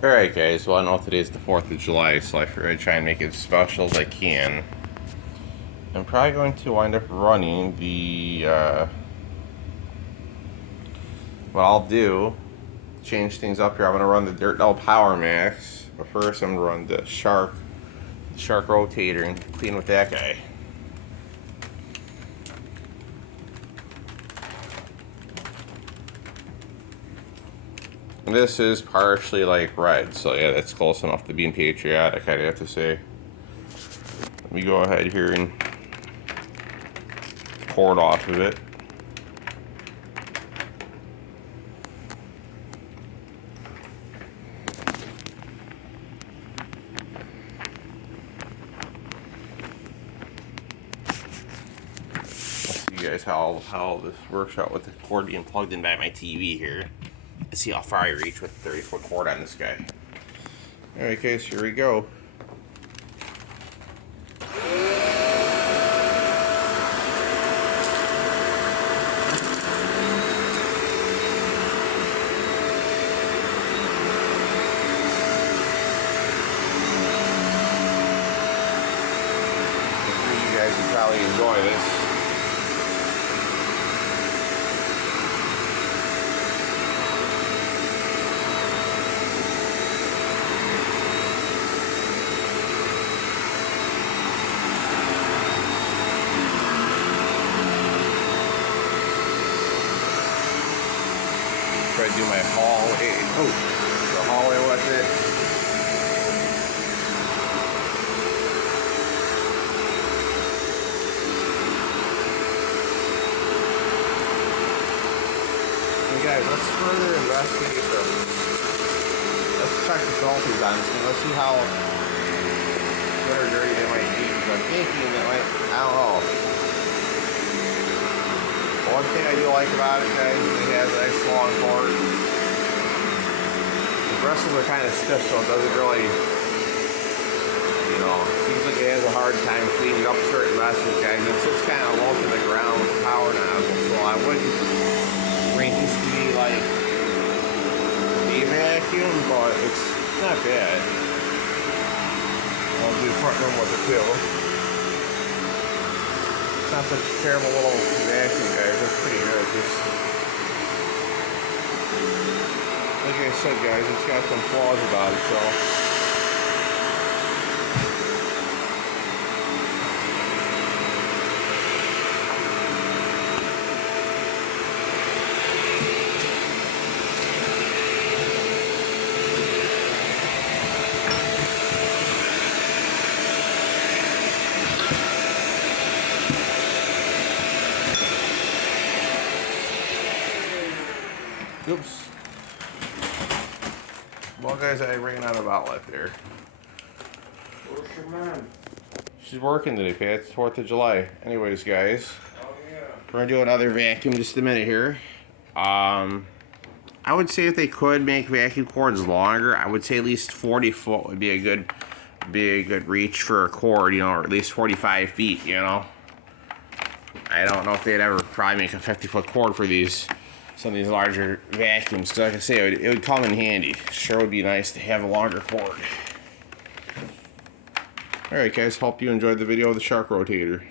Alright guys, well I know today's the 4th of July, so I figured I'd try and make it as special as I can. I'm probably going to wind up running the, what I'll do, change things up here. I'm going to run the Dirt Dell Power Max, but first I'm going to run the Shark rotator and clean with that guy. And this is partially like red, so yeah, that's close enough to being patriotic, I'd have to say. Let me go ahead here and pour it off of it. You guys how this works out with the cord being plugged in by my TV here. Let's see how far I reach with the 30-foot cord on this guy. Alright guys, here we go. I'm sure you guys will probably enjoy this. Try to do my the hallway with it. Hey guys, let's further investigate this. Let's check the filters on this thing. Let's see how good or dirty they might be. Because I'm thinking that I don't know. One thing I do like about it, guys, is it has a nice long cord. The bristles are kind of stiff, so it doesn't really, seems like it has a hard time cleaning up certain messes, guys. It sits kind of low to the ground with the power nozzle, so I wouldn't rate this to be like a vacuum, but it's not bad. I'll do front room with it too. It's not such a terrible little vacuum, guys. That's pretty good. Like I said, guys, it's got some flaws about it, so. Oops. Well, guys, I ran out of outlet there. Where's your man? She's working today, Pat. It's 4th of July. Anyways, guys, Oh yeah. we're gonna do another vacuum in just a minute here. I would say if they could make vacuum cords longer, I would say at least 40 foot would be a good reach for a cord, or at least 45 feet, I don't know if they'd ever probably make a 50-foot cord for some of these larger vacuums. So like I say, it would come in handy. Sure would be nice to have a longer cord. Alright guys, hope you enjoyed the video of the Shark rotator.